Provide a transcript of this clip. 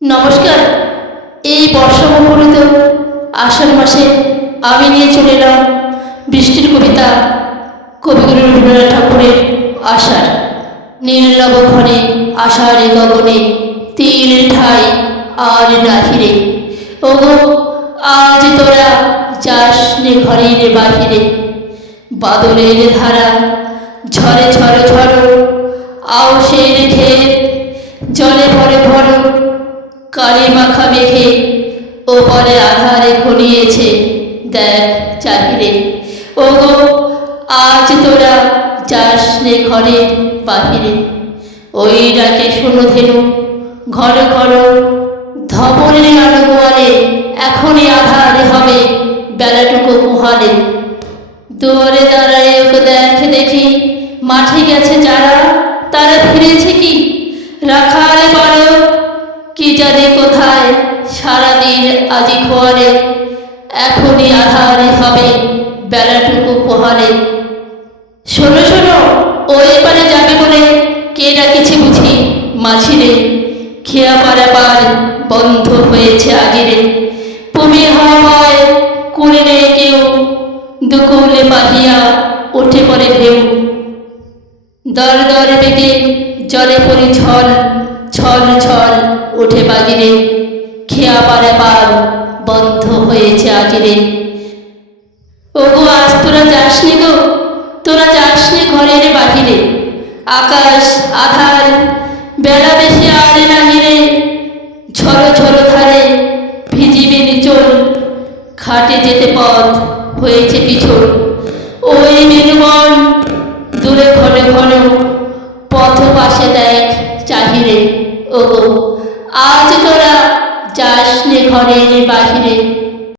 নমস্কার। এই বর্ষা বর্ষমুখরিত আষাঢ় মাসে আমি নিয়ে চলে এলাম বৃষ্টির কবিতা কবিগুরু রবীন্দ্রনাথ ঠাকুরের আষাঢ়। নীলনব ঘনে আষাঢ়ে গগনে তিল ঠাই আর নাহিরে ওগো, আজ তোরা যাস নে ঘরের বাহিরে। বাদলের ধারা, ঝরে ঝরে ঝড়ো আউশের ক্ষেত, জলে ভরে ভরো। কালি মাখা মেঘে ও পরে আধারে ঘনিয়েছে, দেখ চাহিরে। ওগো, আজ তোরা যাস নে ঘরে বাহিরে। ওই ডাকে শোনো ধেনু ঘর ঘর ধবনের আলো গোয়ালে এখনই আধারে হবে বেলাটুকু মুহালে। দুয়ারে দাঁড়ায় ওকে দেখে দেখি, মাঠে গেছে যারা, তারা ফিরেছে কি? জানে কোথায়? সারাদিন আজি খোয়ারে এখনই আধারে হবে বেলাটুকু পোহারে শোনো শোনো, ও এপারে যাবে বলে কে ডাকেছে বুঝি মাঝিরে। খেয়া পারাবার বন্ধ হয়েছে আজিরে পুমি হাওয়ায় কুড়ে নেই কেউ, দুকুলে বাহিয়া উঠে পড়ে ঢেউ। দর দর বেগে জলে পড়ি ছল ছল উঠে বাজিরে খেয়া পারে পার বন্ধ হয়েছে আজিরে। ওগো, আজ তোরা যাসনি গো? তোরা যাসনি ঘরের বাহিরে। আকাশ, আধার, বেলা বেশি আরে নাহিরে ঝড়ো ঝড়ো ধারে ভিজিবে নিচল খাটে যেতে পথ হয়েছে পিছল। ওই মেনুবন দূরে ঘন ঘন পথ পাশে দেখ চাহিরে। ওগো আজ তোরা যাস নে ঘরের বাহিরে।